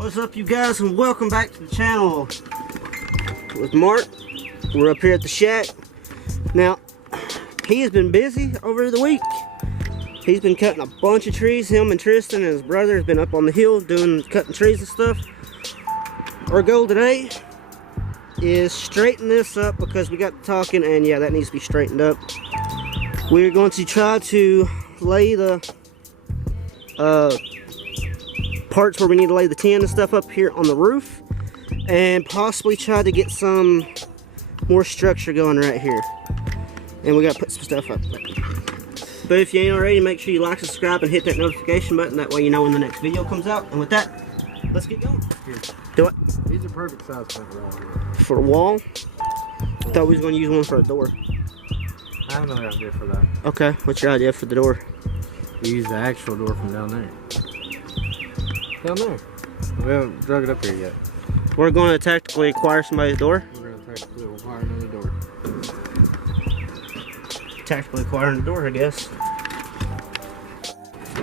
What's up, you guys, and welcome back to the channel with Mark. We're up here at the shack. Now, he has been busy over the week. He's been cutting a bunch of trees. Him and Tristan and his brother has been up on the hill cutting trees and stuff. Our goal today is straighten this up because we got talking, and yeah, that needs to be straightened up. We're going to try to lay the parts where we need to lay the tin and stuff up here on the roof, and possibly try to get some more structure going right here. And we got to put some stuff up. But if you ain't already, make sure you like, subscribe, and hit that notification button. That way you know when the next video comes out. And with that, let's get going. Here. Do it. These are perfect size for the wall here. For a wall? I thought we was going to use one for a door. I have another idea for that. Okay, what's your idea for the door? We use the actual door from down there. Down there. We haven't drug it up here yet. We're going to tactically acquire somebody's door. We're going to tactically acquire another door. Tactically acquiring the door, I guess.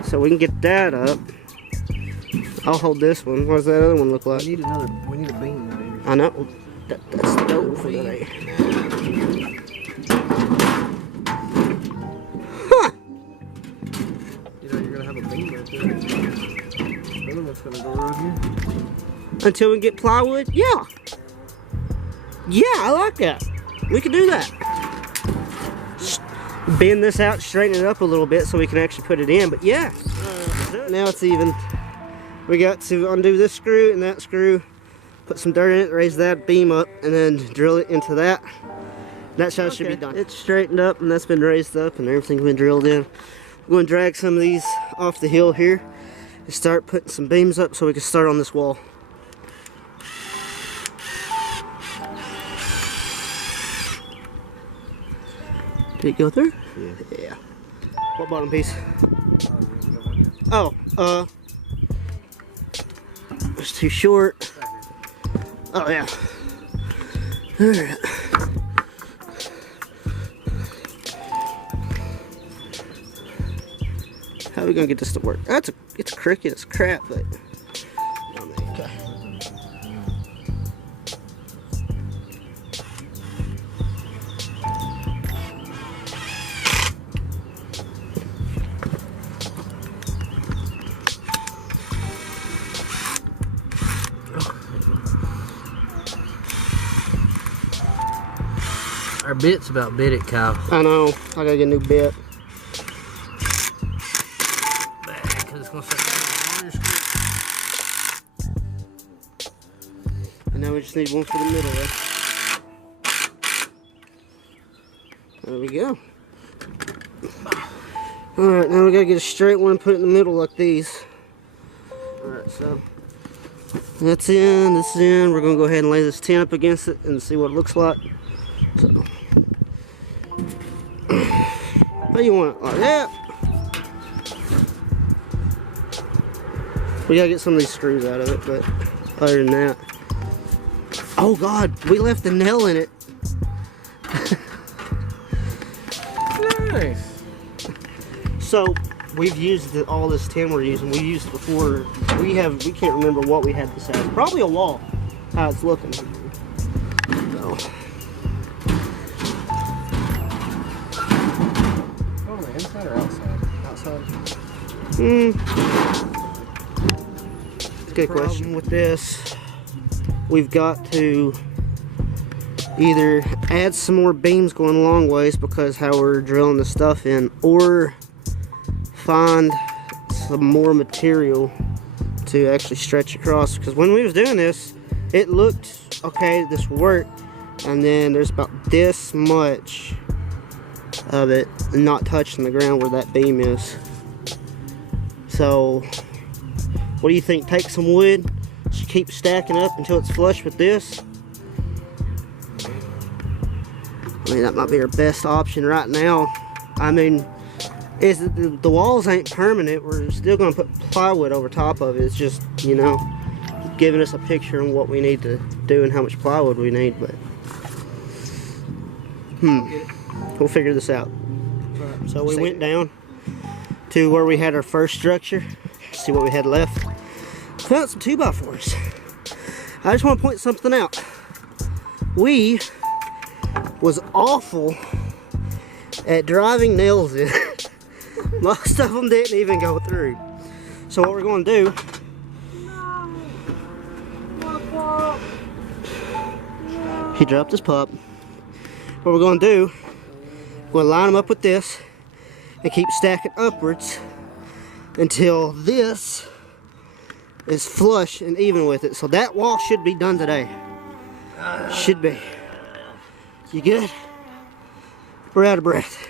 So we can get that up. I'll hold this one. What does that other one look like? We need a beam down here. I know. That's dope for today. Huh! You know, you're going to have a beam right there. Another one's going to go around here. Until we get plywood? Yeah. Yeah, I like that. We can do that. Bend this out, straighten it up a little bit so we can actually put it in. But yeah, now it's even. We got to undo this screw and that screw, put some dirt in it, raise that beam up, and then drill it into that. That's how it should be done. It's straightened up and that's been raised up and everything's been drilled in. We're going to drag some of these off the hill here and start putting some beams up so we can start on this wall. Did it go through? Yeah. Yeah. What bottom piece? Oh, it's too short. Oh yeah. Alright. How are we gonna get this to work? It's crooked as crap, but okay. Our bit's about bit it, Kyle. I know. I gotta get a new bit. Because it's going to start on your screw. And now we just need one for the middle there. There we go. Alright, now we gotta get a straight one and put it in the middle like these. Alright, so that's in, this is in. We're gonna go ahead and lay this tin up against it and see what it looks like. So, how you want it? Like that? We gotta get some of these screws out of it, but other than that. Oh God, we left the nail in it. Nice. So we've used all this tin we're using. We used before. We can't remember what we had this as. Probably a wall. How it's looking. So. Inside or outside? Outside. Good question. With this, we've got to either add some more beams going a long ways because how we're drilling the stuff in, or find some more material to actually stretch across. Because when we was doing this, it looked okay, this worked, and then there's about this much of it not touching the ground where that beam is. So what do you think? Take some wood, just keep stacking up until it's flush with this. I mean, that might be our best option right now. I mean, the walls ain't permanent. We're still gonna put plywood over top of it. It's just, you know, giving us a picture on what we need to do and how much plywood we need, but we'll figure this out. So we went down to where we had our first structure, see what we had left. Found some 2x4s. I just want to point something out. We was awful at driving nails in. Most of them didn't even go through. So what we're going to do, he dropped his pup. What we're going to do, we're going to line them up with this and keep stacking upwards until this is flush and even with it. So that wall should be done today. Should be. You good? We're out of breath.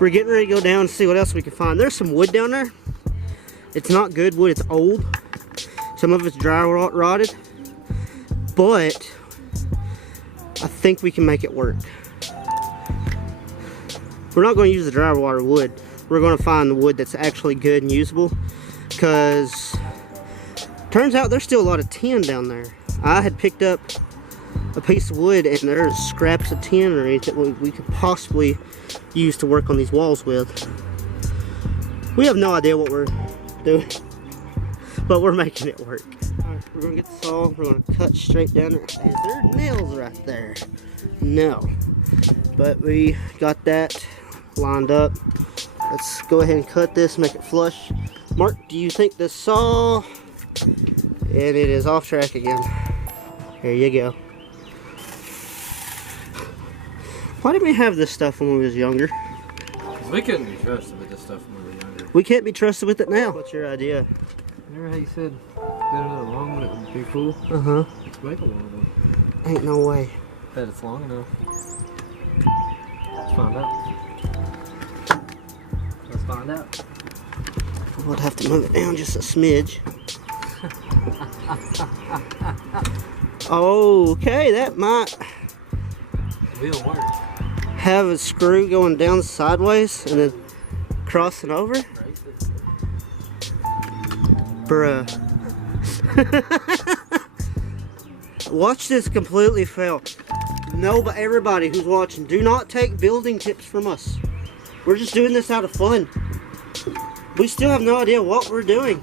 We're getting ready to go down and see what else we can find. There's some wood down there. It's not good wood, it's old. Some of it's dry rotted. But I think we can make it work. We're not going to use the dry water wood. We're going to find the wood that's actually good and usable. Because turns out there's still a lot of tin down there. I had picked up a piece of wood and there's scraps of tin underneath that we could possibly use to work on these walls with. We have no idea what we're doing, but we're making it work. Alright, we're gonna get the saw, we're gonna cut straight down there. Is there nails right there? No. But we got that lined up. Let's go ahead and cut this, make it flush. Mark, do you think the saw, and it is off track again. Here you go. Why didn't we have this stuff when we was younger? We couldn't be trusted with this stuff when we were younger. We can't be trusted with it now. What's your idea? Remember how you said another long one, it would be cool? Uh-huh. Let's make a long one. Ain't no way. Bet it's long enough. Let's find out. Let's find out. We'll have to move it down just a smidge. Okay, that might It'll work. have a screw going down sideways and then crossing over. Bruh. Watch this completely fail. No, but everybody who's watching, do not take building tips from us. We're just doing this out of fun. We still have no idea what we're doing.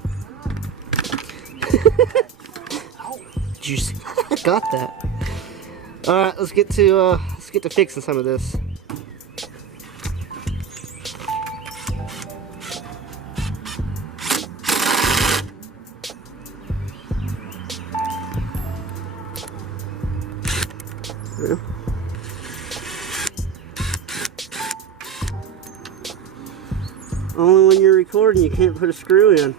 Did you see? I got that. Alright, let's get to fixing some of this. Yeah. Only when you're recording you can't put a screw in.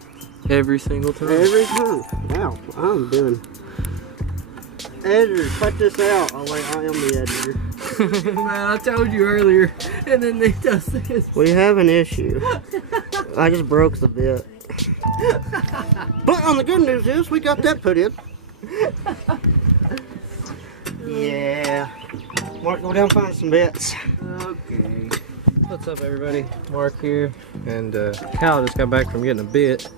Every single time. Every time. Wow, I'm doing. Editor, cut this out. Oh wait, I am the editor. Man, I told you earlier, and then they does this. We have an issue. I just broke the bit. But on the good news is we got that put in. Yeah. Mark, go down and find some bits. Okay. What's up, everybody? Mark here, and Kyle just got back from getting a bit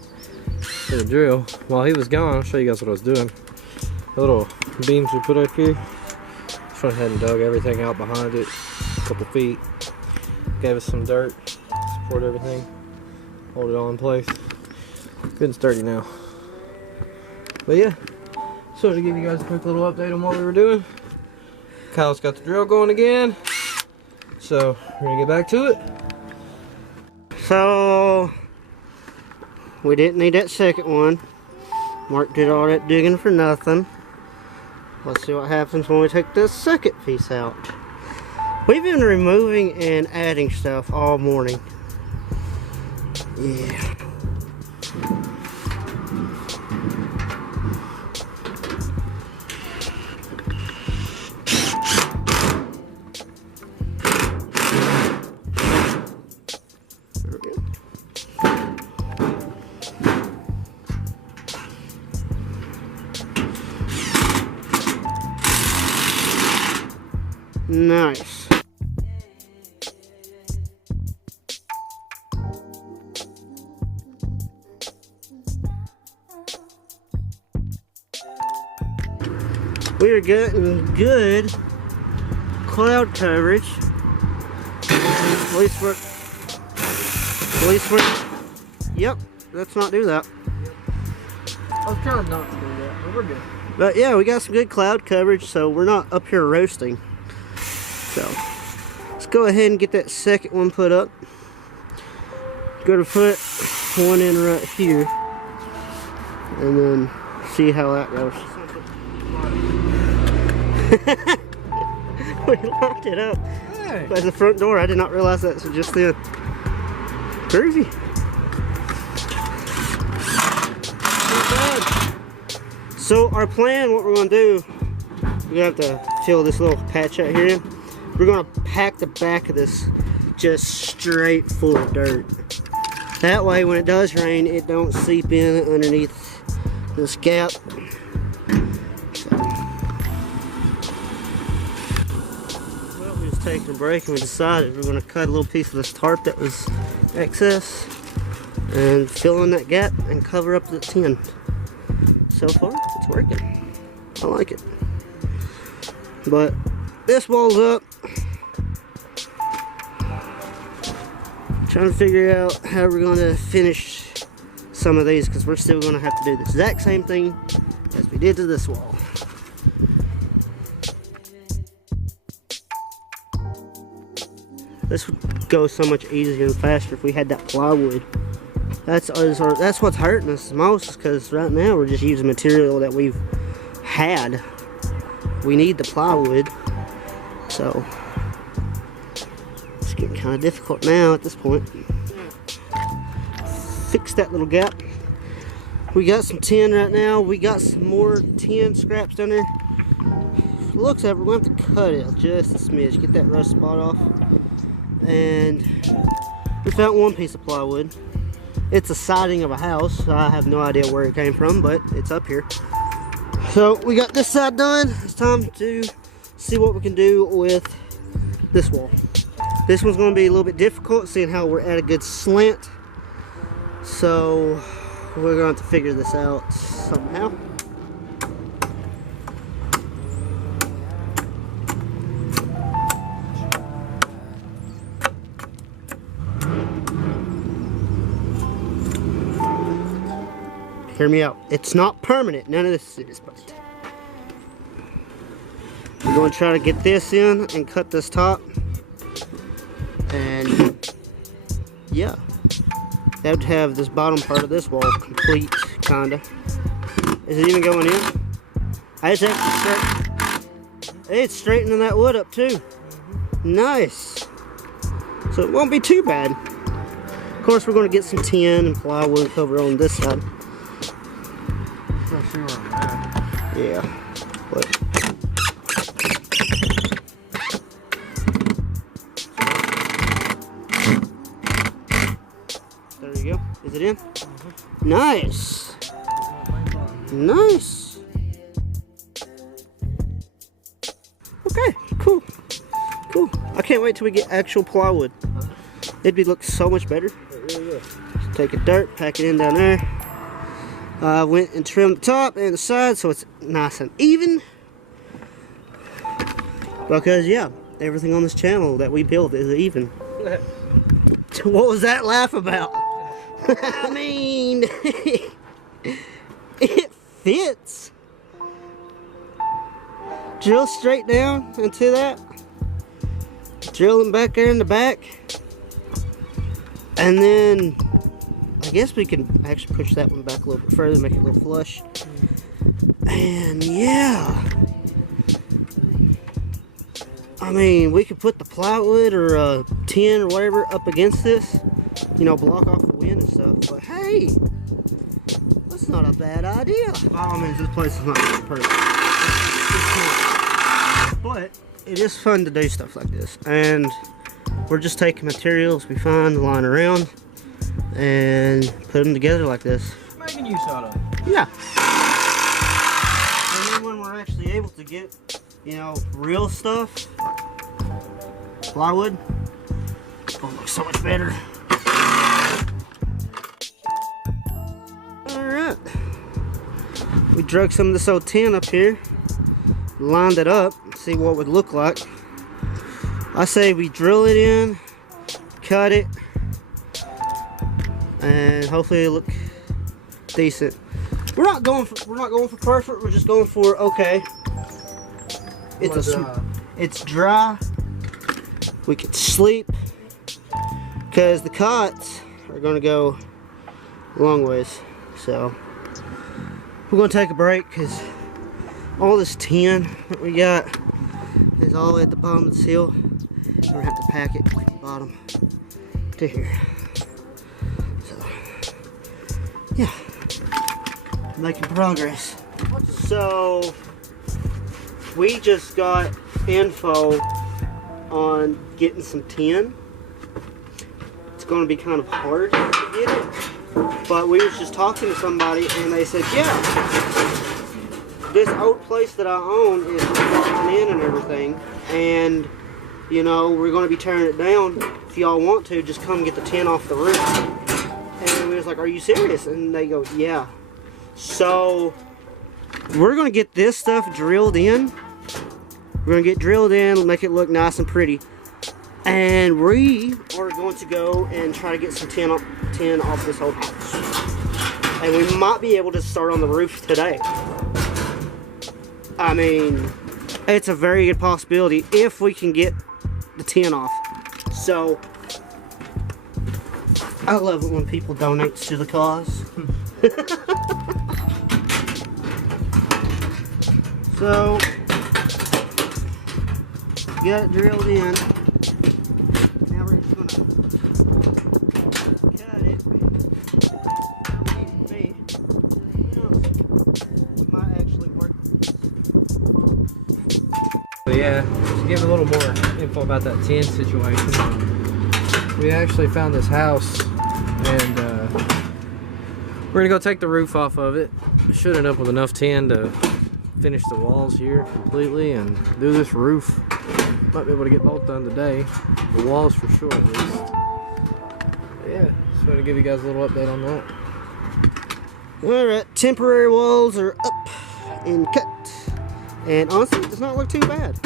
for the drill. While he was gone, I'll show you guys what I was doing. The little beams we put up here, just went ahead and dug everything out behind it, a couple feet. Gave us some dirt, support everything, hold it all in place. Good and sturdy now. But yeah, so to give you guys a quick little update on what we were doing. Kyle's got the drill going again, so we're gonna get back to it. So, we didn't need that second one. Mark did all that digging for nothing. Let's see what happens when we take this second piece out. We've been removing and adding stuff all morning. Yeah. Nice. We are getting good cloud coverage. At least we're, yep, let's not do that. I was trying not to do that, but we're good. But yeah, we got some good cloud coverage, so we're not up here roasting. So let's go ahead and get that second one put up. Go to put one in right here, and then see how that goes. We locked it up by the front door. I did not realize that so just then. Groovy. So our plan, what we're gonna do, we're gonna have to fill this little patch out here in. We're gonna pack the back of this just straight full of dirt. That way when it does rain, it don't seep in underneath this gap. Well, we was taking a break and we decided we're gonna cut a little piece of this tarp that was excess and fill in that gap and cover up the tin. So far, it's working. I like it. But this wall's up. Trying to figure out how we're going to finish some of these because we're still going to have to do the exact same thing as we did to this wall. This would go so much easier and faster if we had that plywood. That's what's hurting us the most, because right now we're just using material that we've had. We need the plywood, so it's getting kind of difficult now at this point. Fix that little gap. We got some tin right now. We got some more tin scraps down there. Looks like we're going to have to cut it just a smidge, get that rust spot off. And we found one piece of plywood. It's a siding of a house. I have no idea where it came from, but it's up here. So we got this side done. It's time to see what we can do with this wall. This one's going to be a little bit difficult, seeing how we're at a good slant. So we're going to have to figure this out somehow. Hear me out. It's not permanent. None of this is, but we're going to try to get this in and cut this top. And yeah, that would have this bottom part of this wall complete, kinda. Is it even going in? I just have to it's straightening that wood up too. Nice. So it won't be too bad. Of course, we're going to get some tin and plywood cover on this side. Yeah, but there you go. Is it in? Nice. Nice. Okay, cool. Cool. I can't wait till we get actual plywood. It'd look so much better. Take a dirt, pack it in down there. I went and trimmed the top and the side so it's nice and even. Because yeah, everything on this channel that we build is even. What was that laugh about? I mean, it fits. Drill straight down into that. Drilling back there in the back. And then I guess we can actually push that one back a little bit further, make it a little flush. And yeah, I mean, we could put the plywood or tin or whatever up against this, you know, block off the wind and stuff. But hey, that's not a bad idea. By all means, this place is not perfect. But it is fun to do stuff like this. And we're just taking materials we find lying around and put them together like this. Making use out of it. Yeah. And then when we're actually able to get, you know, real stuff, plywood, it's gonna look so much better. Alright. We drug some of this old tin up here, lined it up, see what it would look like. I say we drill it in, cut it, and hopefully it'll look decent. We're not going for perfect. We're just going for okay. It's dry. We can sleep because the cots are going to go a long ways. So we're going to take a break because all this tin that we got is all the way at the bottom of the hill. We're going to have to pack it from the bottom to here. So yeah, making progress. So we just got info on getting some tin. It's going to be kind of hard to get it, but we was just talking to somebody and they said, yeah, this old place that I own is falling in and everything, and you know, we're going to be tearing it down. If y'all want to, just come get the tin off the roof. And we was like, are you serious? And they go, yeah. So we're going to get this stuff drilled in. We're going to get drilled in, make it look nice and pretty. And we are going to go and try to get some tin off this whole house. And we might be able to start on the roof today. I mean, it's a very good possibility if we can get the tin off. So I love it when people donate to the cause. So got it drilled in. Now we're just gonna cut it. It might actually work. So yeah, to give a little more info about that tin situation, we actually found this house, and we're gonna go take the roof off of it. Should end up with enough tin to finish the walls here completely and do this roof. Might be able to get both done today. The walls for sure, at least. But yeah, just want to give you guys a little update on that. Alright, temporary walls are up and cut. And honestly, it does not look too bad.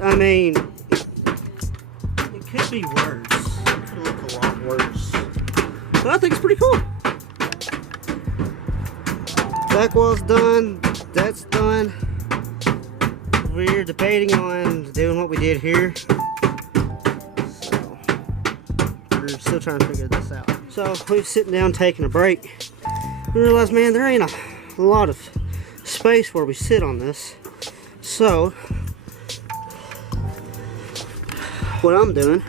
I mean, it could be worse. It could look a lot worse. But I think it's pretty cool. Back wall's done. That's done. We're debating on doing what we did here. So, we're still trying to figure this out. So, we're sitting down taking a break. We realized, man, there ain't a lot of space where we sit on this. So what I'm doing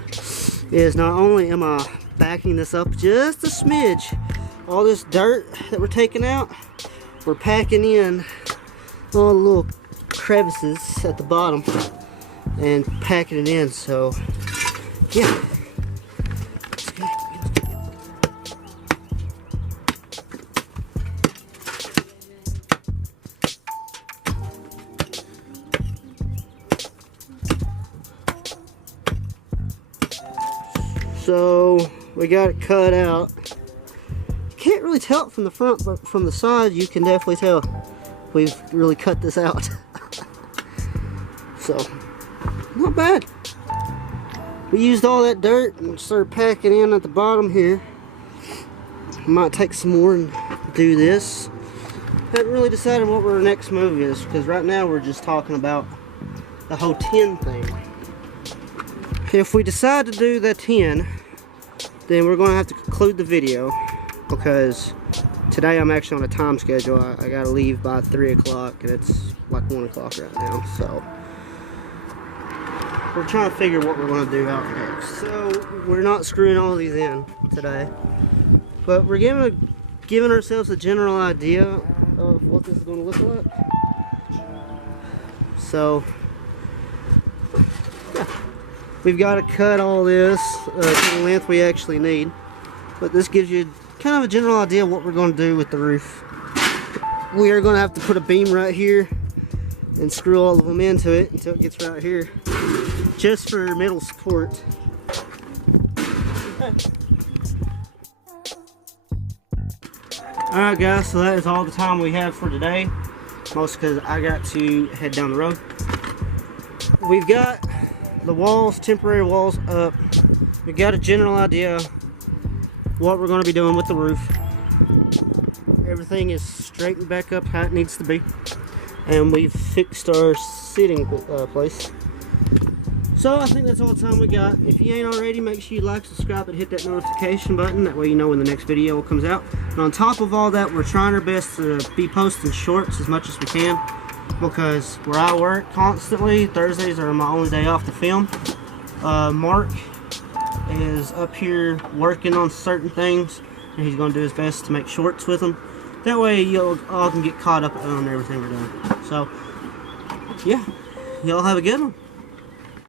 is not only am I backing this up just a smidge, all this dirt that we're taking out, we're packing in all the little crevices at the bottom and packing it in. So yeah. So we got it cut out. You can't really tell it from the front, but from the side you can definitely tell we've really cut this out. So, not bad. We used all that dirt and started packing in at the bottom here. Might take some more and do this. Haven't really decided what our next move is, because right now we're just talking about the whole tin thing. If we decide to do the tin, then we're going to have to conclude the video, because today I'm actually on a time schedule. I got to leave by 3 o'clock and it's like 1 o'clock right now. So we're trying to figure what we're going to do out next. So we're not screwing all of these in today, but we're giving ourselves a general idea of what this is going to look like. So yeah. We've got to cut all this to the length we actually need, but this gives you kind of a general idea of what we're going to do with the roof. We are going to have to put a beam right here and screw all of them into it until it gets right here, just for middle support. Alright guys, so that is all the time we have for today, mostly because I got to head down the road. We've got the walls, temporary walls up. We got a general idea what we're going to be doing with the roof. Everything is straightened back up how it needs to be. And we've fixed our sitting place. So I think that's all the time we got. If you ain't already, make sure you like, subscribe, and hit that notification button. That way you know when the next video comes out. And on top of all that, we're trying our best to be posting shorts as much as we can, because where I work constantly, Thursdays are my only day off to film. Mark is up here working on certain things, and he's going to do his best to make shorts with them. That way you all can get caught up on everything we're doing. So, yeah, y'all have a good one.